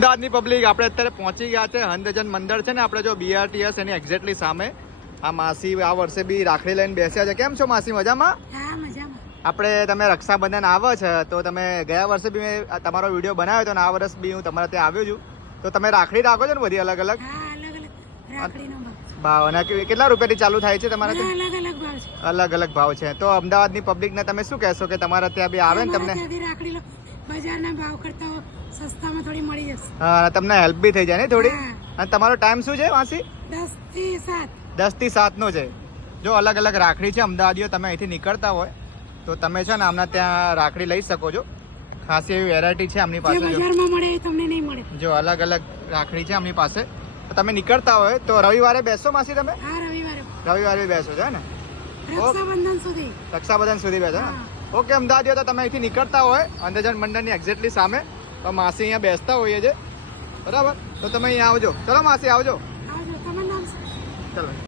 અમદાવાદની પબ્લિક આપણે અત્યારે પહોંચી ગયા છે હંધજન મંદિર છે ને આપણે જો BRTS એની એક્ઝેક્ટલી સામે. આ માસી આ વર્ષે બી રાખડી લઈને બેસ્યા છે. કેમ છો માસી, મજામાં? હા, મજામાં. આપણે તમે રક્ષાબંધન આવે છે તો તમે ગયા વર્ષે બી મેં તમારો વિડીયો બનાવ્યો હતો ને આ વર્ષ બી હું તમારા ત્યાં આવ્યો છું. તો તમે રાખડી રાખો છો ને બધી અલગ અલગ હા, અલગ અલગ રાખડીનો ભાવ? અને કેટલા રૂપિયાથી ચાલુ થાય છે તમારા ત્યાં? અલગ અલગ ભાવ છે. અલગ અલગ ભાવ છે. તો અમદાવાદની પબ્લિકને તમે શું કહેશો કે તમારા ત્યાં બી આવે ને તમને? ત્યાંથી રાખડી લો, બજારના ભાવ કરતા સસ્તામાં થોડી મળી જશે. હા, તમને હેલ્પ બી થઈ જાય ને થોડી. હા. અને તમારો ટાઈમ શું છે માસી? 10 થી 7. 10 થી 7 નો છે. જો અલગ અલગ રાખડી છે અમદાવાદીઓ, તમે અહીંથી નીકળતા હોય તો તમે છે ને આમના ત્યાં રાખડી લઈ શકો છો. ખાસી એવી વેરાયટી છે આમની જે પાસે. બજારમાં મળે એ તમને નહીં મળે. જો અલગ અલગ રાખડી છે આમની પાસે. તો તમે નીકળતા હોય તો રવિવારે બેસો માસી તમે? હા, રવિવારે રવિવારે બેસો છો ને? રક્ષાબંધન સુધી. રક્ષાબંધન સુધી બેસો ને? ઓકે અમદાવાદીઓ, તો તમે અહીંથી નીકળતા હોય અંધજન મંડળની એક્ઝેક્ટલી સામે તો માસી અહીંયા બેસતા હોઈએ છે, બરાબર? તો તમે અહીંયા આવજો. ચલો માસી આવજો. આવજો. તમારું નામ શું? ચલો.